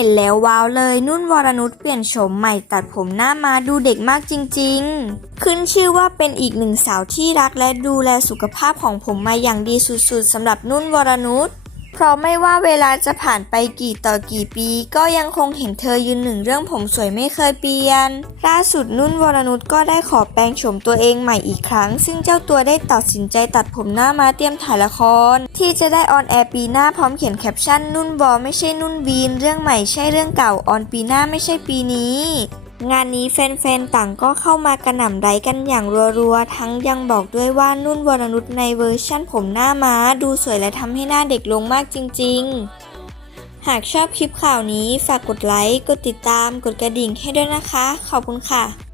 ็นแล้วว้าวเลยนุ่นวรนุชเปลี่ยนโฉมใหม่ตัดผมหน้ามาดูเด็กมากจริง ๆ ขึ้นชื่อว่าเป็นอีกหนึ่งสาวที่รักและดูแลสุขภาพของผมมาอย่างดีสุดๆสำหรับนุ่นวรนุช เพราะไม่ว่าเวลาจะผ่านไปกี่ต่อกี่ปี ก็ยังคงเห็นเธอยืนหนึ่งเรื่องผมสวยไม่เคยเปลี่ยน ล่าสุดนุ่นวรนุชก็ได้ขอแปลงโฉมตัวเองใหม่อีกครั้ง ซึ่งเจ้าตัวได้ตัดสินใจตัดผมหน้ามาเตรียมถ่ายละคร ที่จะได้ออนแอร์ปีหน้าพร้อมเขียนแคปชั่นนุ่นบอไม่ใช่นุ่นวีน เรื่องใหม่ใช่เรื่องเก่าออนปีหน้าไม่ใช่ปีนี้ งานนี้แฟนๆ ต่างก็เข้ามากระหน่ำไลค์กันอย่างรัวๆ ทั้งยังบอกด้วยว่านุ่นวรนุชในเวอร์ชั่นผมหน้าม้า ดูสวยและทำให้หน้าเด็กลงมากจริงๆ หากชอบคลิปข่าวนี้ฝากกดไลค์ กดติดตาม กดกระดิ่งให้ด้วยนะคะ ขอบคุณค่ะ